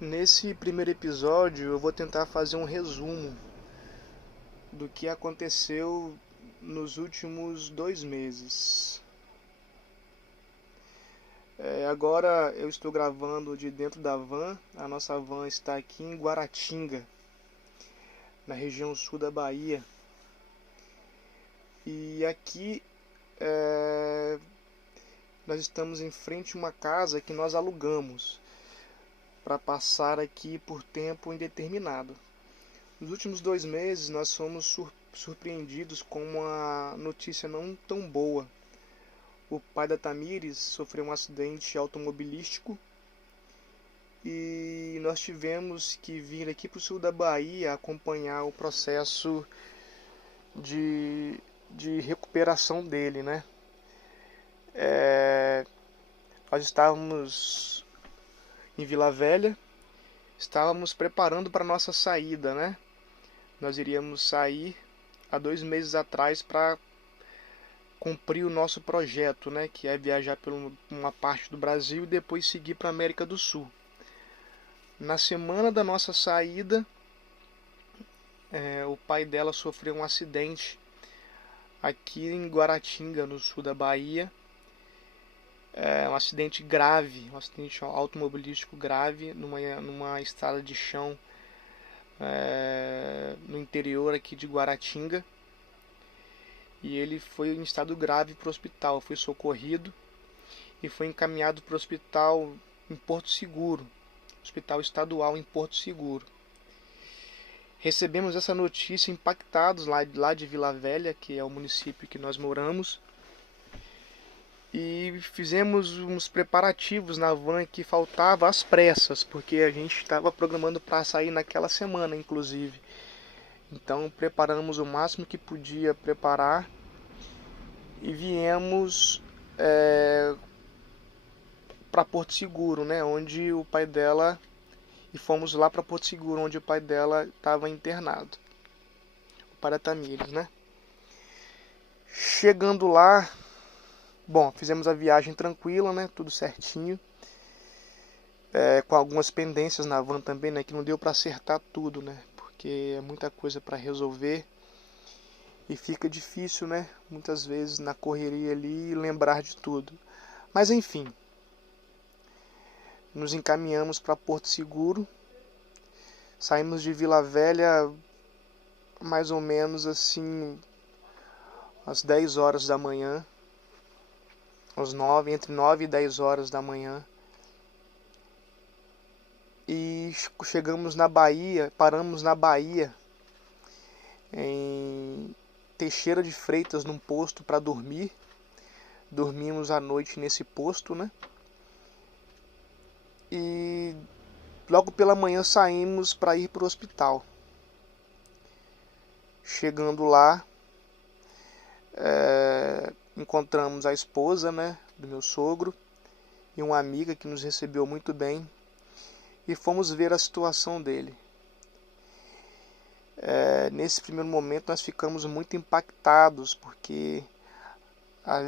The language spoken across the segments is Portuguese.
Nesse primeiro episódio, eu vou tentar fazer um resumo do que aconteceu nos últimos 2 meses. Agora eu estou gravando de dentro da van. A nossa van está aqui em Guaratinga, na região sul da Bahia. E aqui nós estamos em frente a uma casa que nós alugamos para passar aqui por tempo indeterminado. Nos últimos 2 meses nós fomos surpreendidos com uma notícia não tão boa. O pai da Tamires sofreu um acidente automobilístico e nós tivemos que vir aqui para o sul da Bahia acompanhar o processo de recuperação dele, né? Nós estávamos em Vila Velha, estávamos preparando para nossa saída, né? Nós iríamos sair há 2 meses atrás para cumprir o nosso projeto, né? Que é viajar por uma parte do Brasil e depois seguir para a América do Sul. Na semana da nossa saída, o pai dela sofreu um acidente aqui em Guaratinga, no sul da Bahia. Um acidente grave, um acidente automobilístico grave numa estrada de chão no interior aqui de Guaratinga. E ele foi em estado grave para o hospital, foi socorrido e foi encaminhado para o hospital em Porto Seguro, hospital estadual em Porto Seguro. Recebemos essa notícia impactados lá de Vila Velha, que é o município que nós moramos, e fizemos uns preparativos na van que faltava às pressas, porque a gente estava programando para sair naquela semana, inclusive. Então preparamos o máximo que podia preparar e viemos para Porto Seguro, né, onde o pai dela, e fomos lá para Porto Seguro, onde o pai dela estava internado, o pai da Tamires, né? Chegando lá, bom, fizemos a viagem tranquila, né, tudo certinho, com algumas pendências na van também, né, que não deu para acertar tudo, né, porque é muita coisa para resolver e fica difícil, né, muitas vezes na correria ali lembrar de tudo. Mas enfim, nos encaminhamos para Porto Seguro, saímos de Vila Velha mais ou menos assim às 10 horas da manhã, entre 9 e 10 horas da manhã. E chegamos na Bahia, paramos na Bahia, em Teixeira de Freitas, num posto para dormir. Dormimos a noite nesse posto, né? E logo pela manhã saímos para ir para o hospital. Chegando lá, encontramos a esposa, né, do meu sogro e uma amiga que nos recebeu muito bem e fomos ver a situação dele. Nesse primeiro momento nós ficamos muito impactados, porque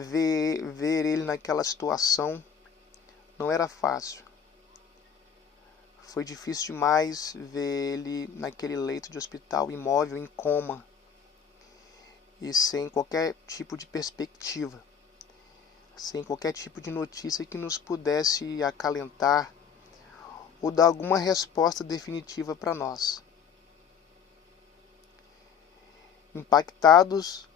ver ele naquela situação não era fácil. Foi difícil demais ver ele naquele leito de hospital, imóvel, em coma, e sem qualquer tipo de perspectiva, sem qualquer tipo de notícia que nos pudesse acalentar ou dar alguma resposta definitiva para nós. Impactados,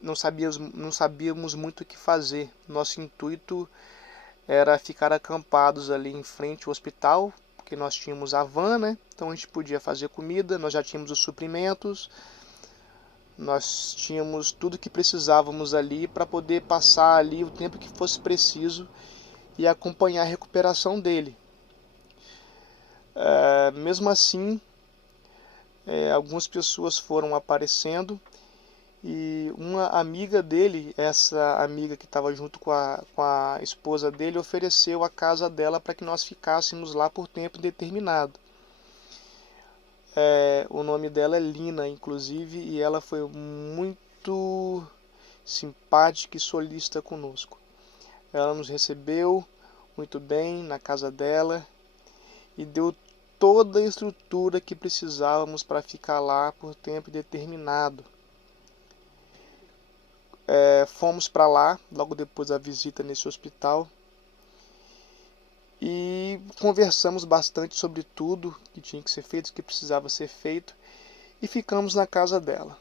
não sabíamos muito o que fazer. Nosso intuito era ficar acampados ali em frente ao hospital, porque nós tínhamos a van, né? Então a gente podia fazer comida, nós já tínhamos os suprimentos, nós tínhamos tudo que precisávamos ali para poder passar ali o tempo que fosse preciso e acompanhar a recuperação dele. Mesmo assim, algumas pessoas foram aparecendo e uma amiga dele, essa amiga que estava junto com a esposa dele, ofereceu a casa dela para que nós ficássemos lá por tempo indeterminado. O nome dela é Lina, inclusive, e ela foi muito simpática e solícita conosco. Ela nos recebeu muito bem na casa dela e deu toda a estrutura que precisávamos para ficar lá por tempo determinado. Fomos para lá logo depois da visita nesse hospital e conversamos bastante sobre tudo que tinha que ser feito, o que precisava ser feito, e ficamos na casa dela.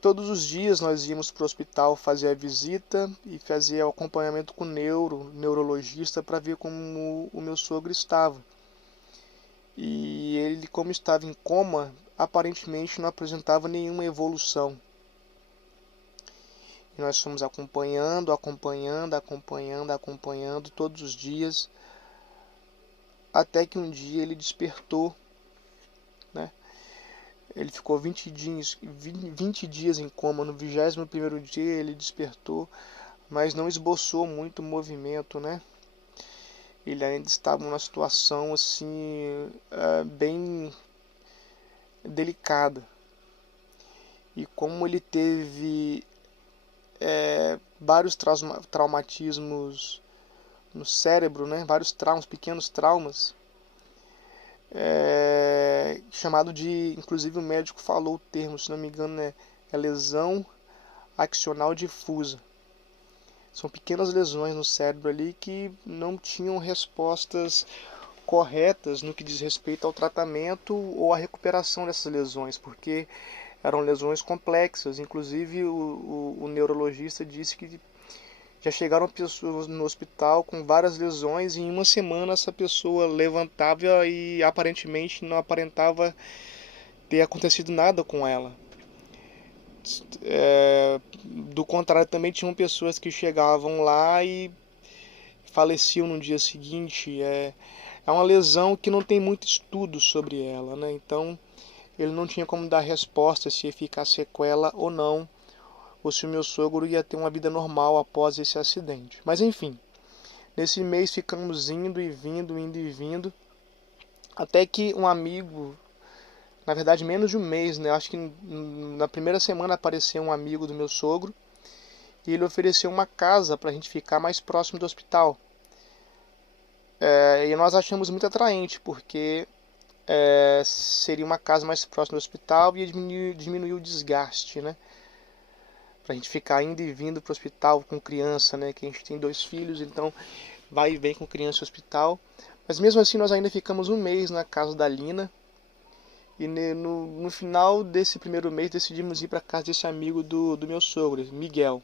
Todos os dias nós íamos para o hospital fazer a visita e fazer o acompanhamento com o neurologista, para ver como o meu sogro estava. E ele, como estava em coma, aparentemente não apresentava nenhuma evolução. E nós fomos acompanhando todos os dias, até que um dia ele despertou, né? Ele ficou 20 dias em coma. No 21º dia ele despertou, mas não esboçou muito movimento, né? Ele ainda estava numa situação assim, bem delicada. E como ele teve vários traumatismos no cérebro, né? Vários traumas, pequenos traumas, chamado de, inclusive o médico falou o termo, se não me engano, é lesão axonal difusa. São pequenas lesões no cérebro ali que não tinham respostas corretas no que diz respeito ao tratamento ou à recuperação dessas lesões, porque eram lesões complexas. Inclusive o neurologista disse que já chegaram pessoas no hospital com várias lesões e em uma semana essa pessoa levantava e aparentemente não aparentava ter acontecido nada com ela. Do contrário, também tinham pessoas que chegavam lá e faleciam no dia seguinte. É uma lesão que não tem muito estudo sobre ela, né? Então ele não tinha como dar resposta se ia ficar sequela ou não, ou se o meu sogro ia ter uma vida normal após esse acidente. Mas enfim, nesse mês ficamos indo e vindo, até que um amigo, na verdade menos de um mês, né? Acho que na primeira semana apareceu um amigo do meu sogro e ele ofereceu uma casa para a gente ficar mais próximo do hospital. E nós achamos muito atraente, porque seria uma casa mais próxima do hospital e ia diminuir o desgaste, né? Pra gente ficar indo e vindo pro hospital com criança, né? Que a gente tem 2 filhos, então vai e vem com criança no hospital. Mas mesmo assim nós ainda ficamos um mês na casa da Lina. E no final desse primeiro mês decidimos ir para casa desse amigo do meu sogro, Miguel.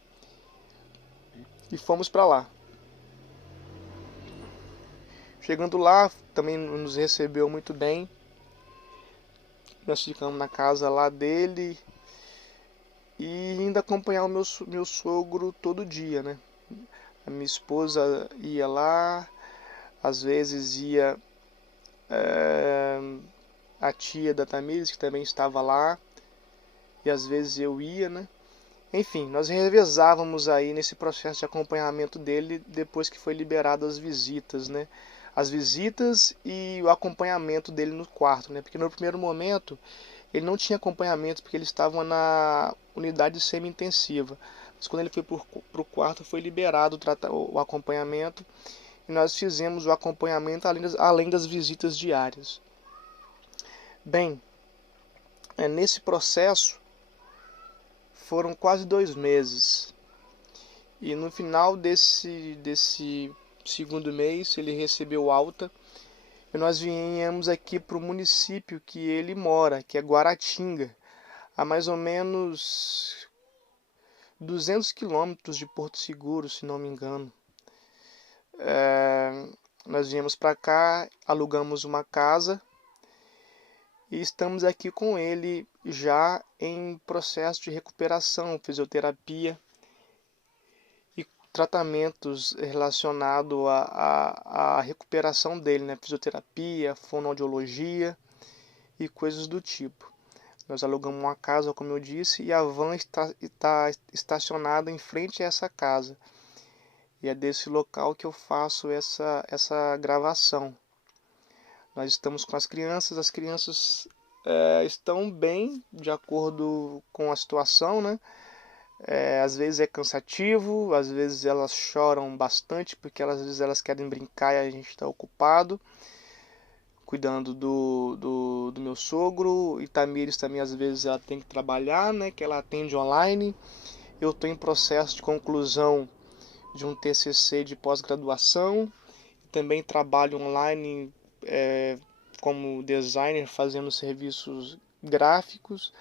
E fomos para lá. Chegando lá, também nos recebeu muito bem. Nós ficamos na casa lá dele e ainda acompanhar o meu sogro todo dia, né? A minha esposa ia lá, às vezes ia a tia da Tamires, que também estava lá, e às vezes eu ia, né? Enfim, nós revezávamos aí nesse processo de acompanhamento dele depois que foi liberado as visitas, né? As visitas e o acompanhamento dele no quarto, né? Porque no primeiro momento ele não tinha acompanhamento porque ele estava na unidade semi-intensiva. Mas quando ele foi para o quarto foi liberado o acompanhamento e nós fizemos o acompanhamento além das visitas diárias. Bem, nesse processo foram quase 2 meses. E no final desse segundo mês ele recebeu alta e nós viemos aqui para o município que ele mora, que é Guaratinga, a mais ou menos 200 quilômetros de Porto Seguro, se não me engano. Nós viemos para cá, alugamos uma casa e estamos aqui com ele já em processo de recuperação, fisioterapia e tratamentos relacionados à recuperação dele, né? Fisioterapia, fonoaudiologia e coisas do tipo. Nós alugamos uma casa, como eu disse, e a van está estacionada em frente a essa casa. E é desse local que eu faço essa gravação. Nós estamos com as crianças estão bem, de acordo com a situação, né? Às vezes é cansativo, às vezes elas choram bastante, porque às vezes elas querem brincar e a gente está ocupado, cuidando do meu sogro. E Tamires também às vezes ela tem que trabalhar, né, que ela atende online. Eu estou em processo de conclusão de um TCC de pós-graduação. Também trabalho online como designer, fazendo serviços gráficos.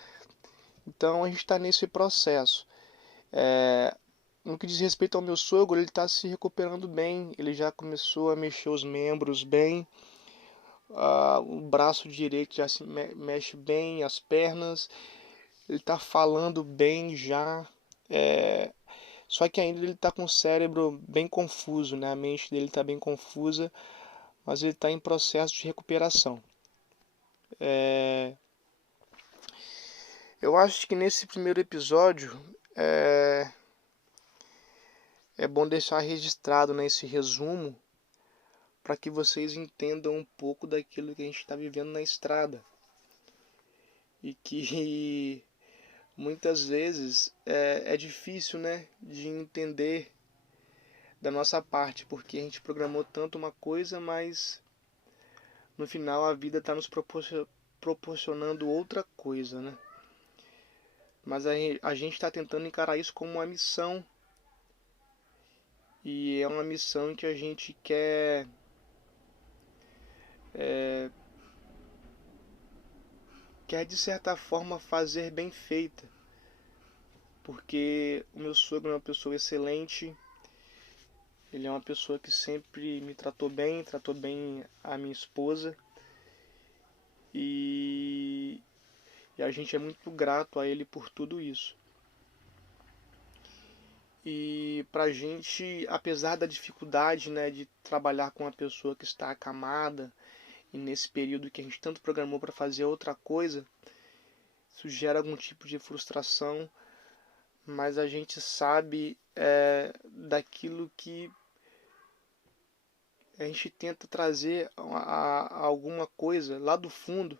Então a gente está nesse processo. No que diz respeito ao meu sogro, ele está se recuperando bem. Ele já começou a mexer os membros bem. O braço direito já se mexe bem, as pernas. Ele está falando bem já. Só que ainda ele está com o cérebro bem confuso, né? A mente dele está bem confusa, mas ele está em processo de recuperação. Eu acho que nesse primeiro episódio é bom deixar registrado nesse resumo para que vocês entendam um pouco daquilo que a gente está vivendo na estrada. E que muitas vezes é difícil, né, de entender da nossa parte, porque a gente programou tanto uma coisa, mas no final a vida está nos proporcionando outra coisa, né? Mas a gente está tentando encarar isso como uma missão. E é uma missão que a gente quer de certa forma fazer bem feita. Porque o meu sogro é uma pessoa excelente. Ele é uma pessoa que sempre me tratou bem a minha esposa. E a gente é muito grato a ele por tudo isso. E pra gente, apesar da dificuldade, né, de trabalhar com uma pessoa que está acamada, e nesse período que a gente tanto programou para fazer outra coisa, isso gera algum tipo de frustração, mas a gente sabe daquilo que a gente tenta trazer a alguma coisa lá do fundo,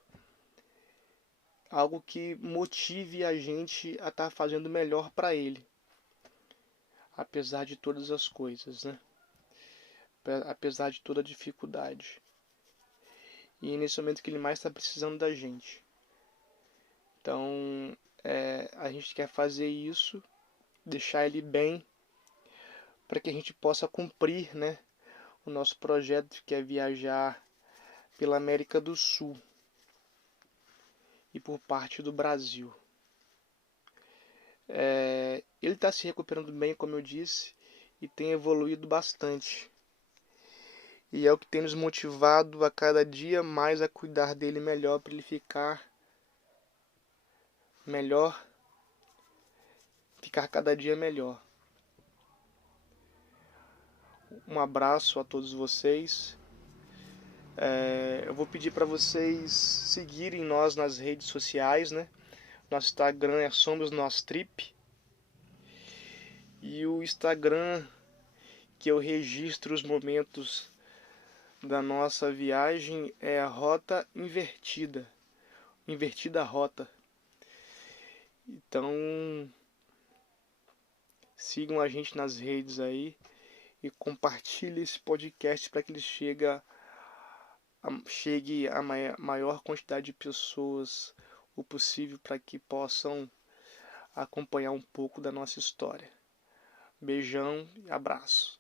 algo que motive a gente a estar fazendo melhor para ele, apesar de todas as coisas, né? Apesar de toda a dificuldade. E nesse momento que ele mais está precisando da gente. Então, a gente quer fazer isso, deixar ele bem, para que a gente possa cumprir, né, o nosso projeto, que é viajar pela América do Sul e por parte do Brasil. Ele está se recuperando bem, como eu disse, e tem evoluído bastante. E é o que tem nos motivado a cada dia mais a cuidar dele melhor, para ele ficar melhor, ficar cada dia melhor. Um abraço a todos vocês. Eu vou pedir para vocês seguirem nós nas redes sociais, né? Nosso Instagram é Somos Nós Trip. E o Instagram que eu registro os momentos da nossa viagem é a Rota Invertida. Invertida Rota. Então, sigam a gente nas redes aí e compartilhem esse podcast para que ele chegue a maior quantidade de pessoas o possível, para que possam acompanhar um pouco da nossa história. Beijão e abraço.